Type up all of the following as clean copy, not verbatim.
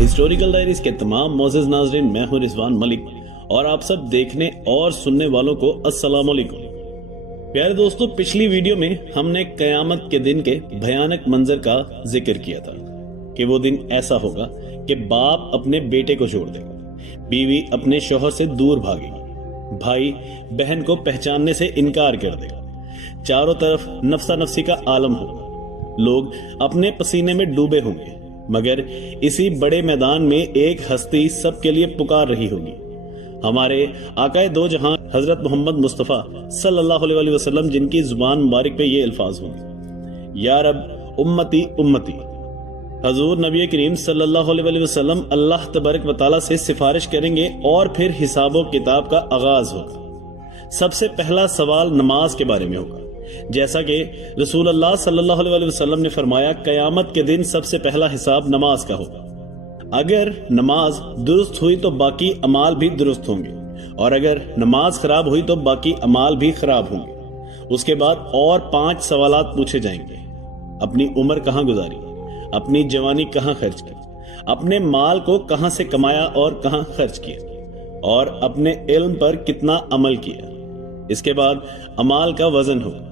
Historical diaries کے تمام معزز ناظرین، میں ہوں رضوان ملک اور آپ سب دیکھنے اور سننے والوں کو السلام علیکم۔ پیارے دوستو، پچھلی ویڈیو میں ہم نے قیامت کے دن کے بھیانک منظر کا ذکر کیا تھا کہ وہ دن ایسا ہوگا کہ باپ اپنے بیٹے کو چھوڑ دے گا، بیوی اپنے شوہر سے دور بھاگے گی، بھائی بہن کو پہچاننے سے انکار کر دے گا، چاروں طرف نفسا نفسی کا عالم ہوگا، لوگ اپنے پسینے میں ڈوبے ہوں گے، مگر اسی بڑے میدان میں ایک ہستی سب کے لیے پکار رہی ہوگی۔ ہمارے آقا دو جہاں حضرت محمد مصطفیٰ صلی اللہ علیہ وسلم، جن کی زبان مبارک پہ یہ الفاظ ہوں گے، یا رب امتی امتی۔ حضور نبی کریم صلی اللہ علیہ وسلم اللہ تبارک و تعالیٰ سے سفارش کریں گے اور پھر حساب و کتاب کا آغاز ہوگا۔ سب سے پہلا سوال نماز کے بارے میں ہوگا، جیسا کہ رسول اللہ صلی اللہ علیہ وسلم نے فرمایا، قیامت کے دن سب سے پہلا حساب نماز کا ہوگا۔ اگر نماز درست ہوئی تو باقی اعمال بھی درست ہوں گے، اور اگر نماز خراب ہوئی تو باقی اعمال بھی خراب ہوں گے۔ اس کے بعد اور 5 سوالات پوچھے جائیں گے۔ اپنی عمر کہاں گزاری، اپنی جوانی کہاں خرچ کی، اپنے مال کو کہاں سے کمایا اور کہاں خرچ کیا، اور اپنے علم پر کتنا عمل کیا۔ اس کے بعد اعمال کا وزن ہوگا،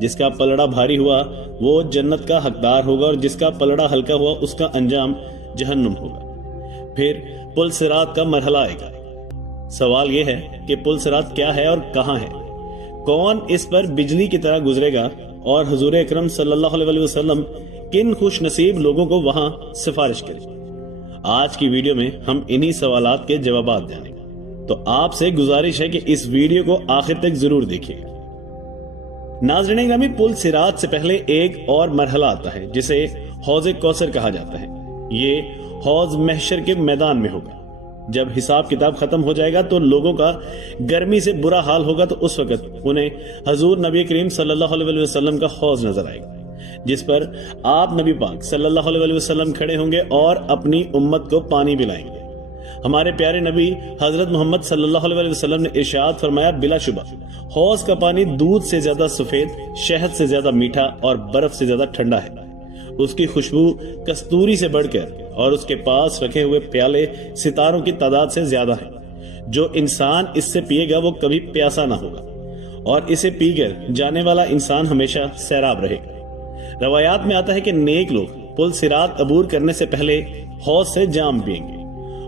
جس کا پلڑا بھاری ہوا وہ جنت کا حقدار ہوگا، اور جس کا پلڑا ہلکا ہوا اس کا انجام جہنم ہوگا۔ پھر پل صراط کا مرحلہ آئے گا۔ سوال یہ ہے کہ پل صراط کیا ہے اور کہاں ہے، کون اس پر بجلی کی طرح گزرے گا، اور حضور اکرم صلی اللہ علیہ وسلم کن خوش نصیب لوگوں کو وہاں سفارش کرے۔ آج کی ویڈیو میں ہم انہی سوالات کے جوابات جانیں گے، تو آپ سے گزارش ہے کہ اس ویڈیو کو آخر تک ضرور دیکھیے گا۔ ناظرین گرامی، پل صراط سے پہلے ایک اور مرحلہ آتا ہے جسے حوض کوثر کہا جاتا ہے۔ یہ حوض محشر کے میدان میں ہوگا۔ جب حساب کتاب ختم ہو جائے گا تو لوگوں کا گرمی سے برا حال ہوگا، تو اس وقت انہیں حضور نبی کریم صلی اللہ علیہ وسلم کا حوض نظر آئے گا، جس پر آپ نبی پاک صلی اللہ علیہ وسلم کھڑے ہوں گے اور اپنی امت کو پانی پلائیں گے۔ ہمارے پیارے نبی حضرت محمد صلی اللہ علیہ وسلم نے ارشاد فرمایا، بلا شبہ حوض کا پانی دودھ سے زیادہ سفید، شہد سے زیادہ میٹھا اور برف سے زیادہ ٹھنڈا ہے۔ اس کی خوشبو کستوری سے بڑھ کر اور اس کے پاس رکھے ہوئے پیالے ستاروں کی تعداد سے زیادہ ہے۔ جو انسان اس سے پیے گا وہ کبھی پیاسا نہ ہوگا، اور اسے پی کر جانے والا انسان ہمیشہ سیراب رہے گا۔ روایات میں آتا ہے کہ نیک لوگ پل صراط عبور کرنے سے پہلے حوض سے جام پئیں گے،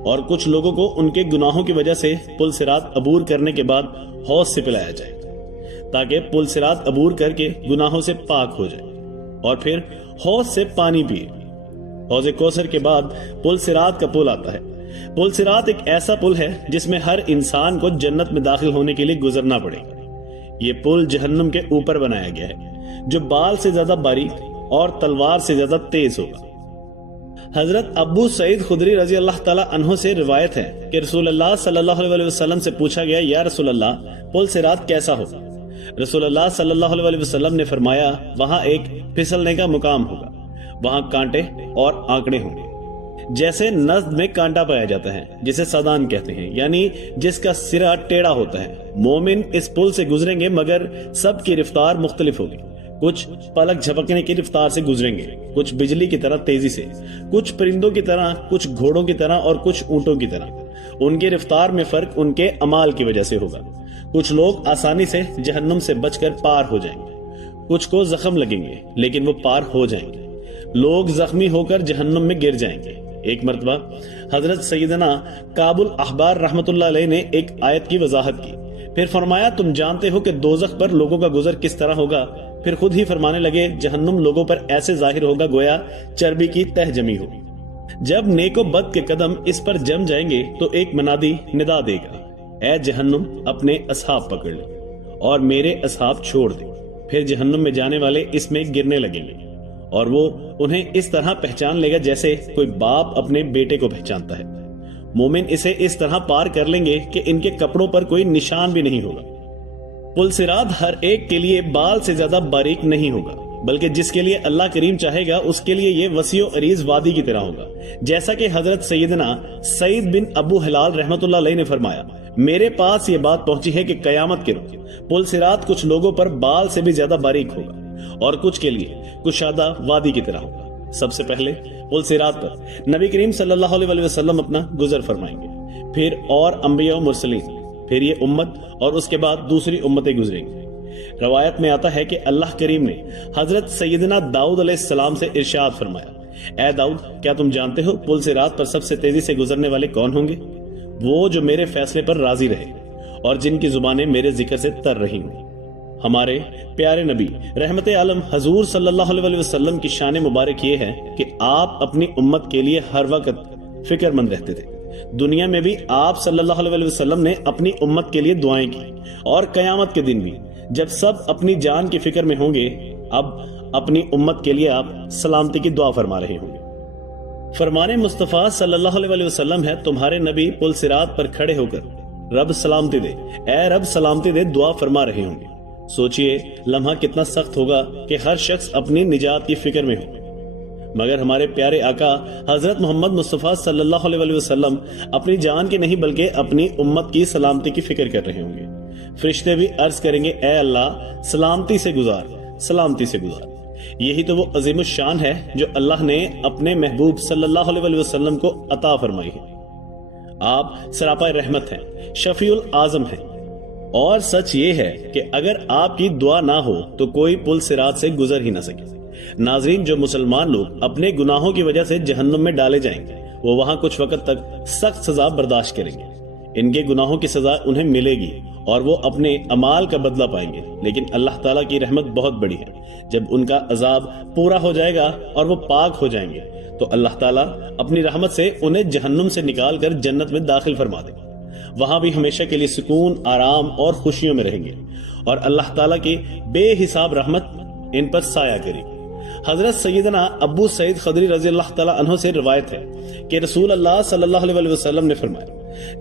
اور کچھ لوگوں کو ان کے گناہوں کی وجہ سے پل صراط عبور کرنے کے بعد حوض سے پلایا جائے گا، تاکہ پل صراط عبور کر کے گناہوں سے پاک ہو جائے اور پھر حوض سے پانی پیے۔ حوض کوثر کے بعد پل صراط کا پل آتا ہے۔ پل صراط ایک ایسا پل ہے جس میں ہر انسان کو جنت میں داخل ہونے کے لیے گزرنا پڑے گا۔ یہ پل جہنم کے اوپر بنایا گیا ہے، جو بال سے زیادہ باریک اور تلوار سے زیادہ تیز ہوگا۔ حضرت ابو سعید خدری رضی اللہ تعالیٰ عنہ سے روایت ہے کہ رسول اللہ صلی اللہ علیہ وسلم سے پوچھا گیا، یا رسول اللہ پل صراط کیسا ہوگا؟ رسول اللہ صلی اللہ علیہ وسلم نے فرمایا، وہاں ایک پھسلنے کا مقام ہوگا، وہاں کانٹے اور آنکڑے ہوں گے، جیسے نزد میں کانٹا پایا جاتا ہے جسے سادان کہتے ہیں، یعنی جس کا سرا ٹیڑھا ہوتا ہے۔ مومن اس پل سے گزریں گے، مگر سب کی رفتار مختلف ہوگی۔ کچھ پلک جھپکنے کی رفتار سے گزریں گے، کچھ بجلی کی طرح تیزی سے، کچھ پرندوں کی طرح، کچھ گھوڑوں کی طرح اور کچھ اونٹوں کی طرح۔ ان کی رفتار میں فرق ان کے اعمال کی وجہ سے ہوگا۔ کچھ لوگ آسانی سے جہنم سے بچ کر پار ہو جائیں گے، کچھ کو زخم لگیں گے لیکن وہ پار ہو جائیں گے۔ لوگ زخمی ہو کر جہنم میں گر جائیں گے۔ ایک مرتبہ حضرت سیدنا کعب الاحبار رحمت اللہ علیہ نے ایک آیت کی وضاحت کی، پھر فرمایا، تم جانتے ہو کہ دوزخ پر لوگوں کا گزر کس طرح ہوگا؟ پھر خود ہی فرمانے لگے، جہنم لوگوں پر ایسے ظاہر ہوگا گویا چربی کی تہ جمی ہو۔ جب نیک و بد کے قدم اس پر جم جائیں گے تو ایک منادی ندا دے گا، اے جہنم اپنے اصحاب پکڑ لے اور میرے اصحاب چھوڑ دے۔ پھر جہنم میں جانے والے اس میں گرنے لگیں گے، اور وہ انہیں اس طرح پہچان لے گا جیسے کوئی باپ اپنے بیٹے کو پہچانتا ہے۔ مومن اسے اس طرح پار کر لیں گے کہ ان کے کپڑوں پر کوئی نشان بھی نہیں ہوگا۔ پل صراط ہر ایک کے لیے بال سے زیادہ باریک نہیں ہوگا، بلکہ جس کے لیے اللہ کریم چاہے گا اس کے لیے یہ وسیع و عریض وادی کی طرح ہوگا، جیسا کہ حضرت سیدنا سعید بن ابو ہلال رحمت اللہ علیہ نے فرمایا، میرے پاس یہ بات پہنچی ہے کہ قیامت کے روز پل صراط کچھ لوگوں پر بال سے بھی زیادہ باریک ہوگا، اور کچھ کے لیے کشادہ وادی کی طرح ہوگا۔ سب سے پہلے پل صراط پر نبی کریم صلی اللہ علیہ وسلم اپنا گزر فرمائیں گے، پھر اور انبیاء و مرسلین، پھر یہ امت اور اس کے بعد دوسری امتیں گزریں گی۔ روایت میں آتا ہے کہ اللہ کریم نے حضرت سیدنا داؤد علیہ السلام سے ارشاد فرمایا، اے داؤد، کیا تم جانتے ہو پل صراط پر سب سے تیزی سے گزرنے والے کون ہوں گے؟ وہ جو میرے فیصلے پر راضی رہے اور جن کی زبانیں میرے ذکر سے تر رہی ہوں۔ ہمارے پیارے نبی رحمت عالم حضور صلی اللہ علیہ وسلم کی شان مبارک یہ ہے کہ آپ اپنی امت کے لیے ہر وقت فکر مند رہتے تھے۔ دنیا میں بھی آپ صلی اللہ علیہ وسلم نے اپنی امت کے لیے دعائیں کی، اور قیامت کے دن بھی جب سب اپنی جان کی فکر میں ہوں گے، اب اپنی امت کے لیے آپ سلامتی کی دعا فرما رہے ہوں گے۔ فرمان مصطفیٰ صلی اللہ علیہ وسلم ہے، تمہارے نبی پل صراط پر کھڑے ہو کر رب سلامتی دے، اے رب سلامتی دے دعا فرما رہے ہوں گے۔ سوچئے لمحہ کتنا سخت ہوگا کہ ہر شخص اپنی نجات کی فکر میں ہو، مگر ہمارے پیارے آقا حضرت محمد مصطفیٰ صلی اللہ علیہ وسلم اپنی جان کی نہیں بلکہ اپنی امت کی سلامتی کی فکر کر رہے ہوں گے۔ فرشتے بھی عرض کریں گے، اے اللہ سلامتی سے گزار، سلامتی سے گزار۔ یہی تو وہ عظیم الشان ہے جو اللہ نے اپنے محبوب صلی اللہ علیہ وسلم کو عطا فرمائی ہے۔ آپ سراپا رحمت ہیں، شفیع العظم ہیں، اور سچ یہ ہے کہ اگر آپ کی دعا نہ ہو تو کوئی پل صراط سے گزر ہی نہ سکے۔ ناظرین، جو مسلمان لوگ اپنے گناہوں کی وجہ سے جہنم میں ڈالے جائیں گے، وہ وہاں کچھ وقت تک سخت سزا برداشت کریں گے۔ ان کے گناہوں کی سزا انہیں ملے گی اور وہ اپنے اعمال کا بدلہ پائیں گے، لیکن اللہ تعالیٰ کی رحمت بہت بڑی ہے۔ جب ان کا عذاب پورا ہو جائے گا اور وہ پاک ہو جائیں گے تو اللہ تعالیٰ اپنی رحمت سے انہیں جہنم سے نکال کر جنت میں داخل فرما دے گا۔ وہاں بھی ہمیشہ کے لیے سکون، آرام اور خوشیوں میں رہیں گے، اور اللہ تعالیٰ کی بے حساب رحمت ان پر سایہ کرے گی۔ حضرت سیدنا ابو سعید خدری رضی اللہ تعالیٰ عنہ سے روایت ہے کہ رسول اللہ صلی اللہ علیہ وسلم نے فرمایا،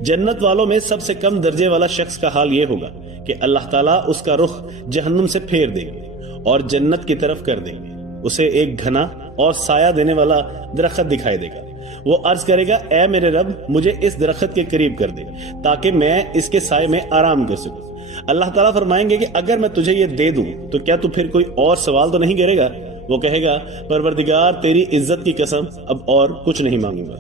جنت والوں میں سب سے کم درجے والا شخص کا حال یہ ہوگا کہ اللہ تعالیٰ اس کا رخ جہنم سے پھیر دے گا اور جنت کی طرف کر دیں گے۔ اسے ایک گھنا اور سایہ دینے والا درخت دکھائی دے گا۔ وہ عرض کرے گا، اے میرے رب، مجھے اس درخت کے قریب کر دے تاکہ میں اس کے سائے میں آرام کر سکوں۔ اللہ تعالیٰ فرمائیں گے کہ اگر میں تجھے یہ دے دوں تو کیا تو پھر کوئی اور سوال تو نہیں کرے گا؟ وہ کہے گا، پروردگار تیری عزت کی قسم، اب اور کچھ نہیں مانگوں گا۔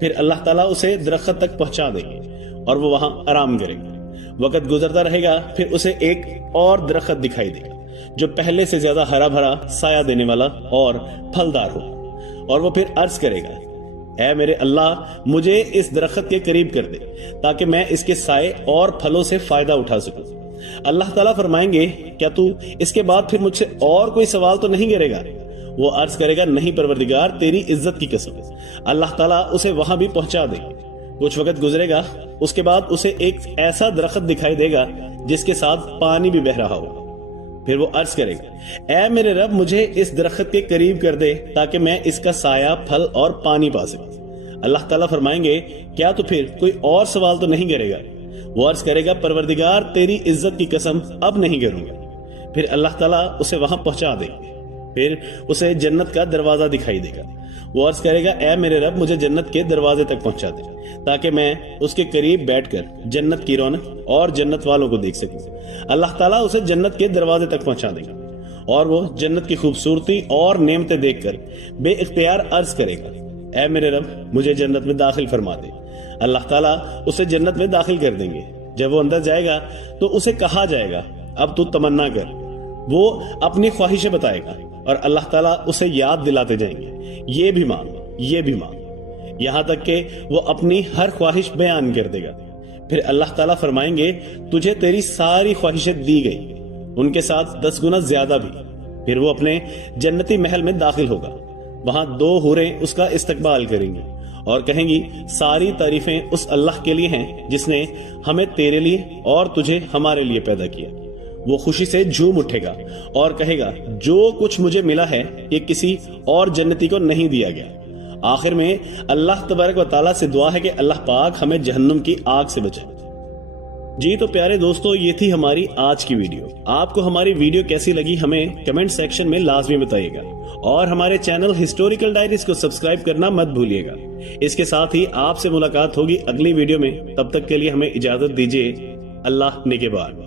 پھر اللہ تعالیٰ اسے درخت تک پہنچا دیں گے اور وہ وہاں آرام کرے گا۔ وقت گزرتا رہے گا، پھر اسے ایک اور درخت دکھائی دے گا جو پہلے سے زیادہ ہرا بھرا، سایہ دینے والا اور پھلدار ہوگا، اور وہ پھر عرض کرے گا، اے میرے اللہ، مجھے اس درخت کے قریب کر دے تاکہ میں اس کے سائے اور پھلوں سے فائدہ اٹھا سکوں۔ اللہ تعالیٰ فرمائیں گے، کیا تو اس کے بعد پھر مجھ سے اور کوئی سوال تو نہیں کرے گا؟ وہ عرض کرے گا، نہیں پروردگار تیری عزت کی قسم۔ اللہ تعالیٰ اسے وہاں بھی پہنچا دے گا۔ کچھ وقت گزرے گا، اس کے بعد اسے ایک ایسا درخت دکھائی دے گا جس کے ساتھ پانی بھی بہہ رہا ہوگا۔ پھر وہ عرض کرے گا، اے میرے رب، مجھے اس درخت کے قریب کر دے تاکہ میں اس کا سایہ، پھل اور پانی پا سکوں۔ اللہ تعالیٰ فرمائیں گے، کیا تو پھر کوئی اور سوال تو نہیں کرے گا؟ وہ عرض کرے گا، پروردگار تیری عزت کی قسم، اب نہیں کروں گا۔ پھر اللہ تعالیٰ اسے وہاں پہنچا دے گا۔ پھر اسے جنت کا دروازہ دکھائی دے گا۔ وہ عرض کرے گا، اے میرے رب، مجھے جنت کے دروازے تک پہنچا دے تاکہ میں اس کے قریب بیٹھ کر جنت کی رونق اور جنت والوں کو دیکھ سکوں۔ اللہ تعالیٰ اسے جنت کے دروازے تک پہنچا دے گا اور وہ جنت کی خوبصورتی اور نعمتیں دیکھ کر بے اختیار عرض کرے گا، اے میرے رب، مجھے جنت میں داخل فرما دے۔ اللہ تعالیٰ اسے جنت میں داخل کر دیں گے۔ جب وہ اندر جائے گا تو اسے کہا جائے گا، اب تو تمنا کر۔ وہ اپنی خواہشیں بتائے گا اور اللہ تعالیٰ اسے یاد دلاتے جائیں گے، یہ بھی مانگ، یہ بھی مانگ، یہاں تک کہ وہ اپنی ہر خواہش بیان کر دے گا۔ پھر اللہ تعالیٰ فرمائیں گے، تجھے تیری ساری خواہشیں دی گئی، ان کے ساتھ 10 گنا زیادہ بھی۔ پھر وہ اپنے جنتی محل میں داخل ہوگا۔ وہاں 2 حوریں اس کا استقبال کریں گی اور کہیں گی، ساری تعریفیں اس اللہ کے لیے ہیں جس نے ہمیں تیرے لیے اور تجھے ہمارے لیے پیدا کیا۔ وہ خوشی سے جھوم اٹھے گا اور کہے گا، جو کچھ مجھے ملا ہے یہ کسی اور جنتی کو نہیں دیا گیا۔ آخر میں اللہ تبارک و تعالیٰ سے دعا ہے کہ اللہ پاک ہمیں جہنم کی آگ سے بچائے۔ جی تو پیارے دوستو، یہ تھی ہماری آج کی ویڈیو۔ آپ کو ہماری ویڈیو کیسی لگی ہمیں کمنٹ سیکشن میں لازمی بتائیے گا، اور ہمارے چینل ہسٹوریکل ڈائریز کو سبسکرائب کرنا مت بھولیے گا۔ اس کے ساتھ ہی آپ سے ملاقات ہوگی اگلی ویڈیو میں۔ تب تک کے لیے ہمیں اجازت دیجیے۔ اللہ نگہبان۔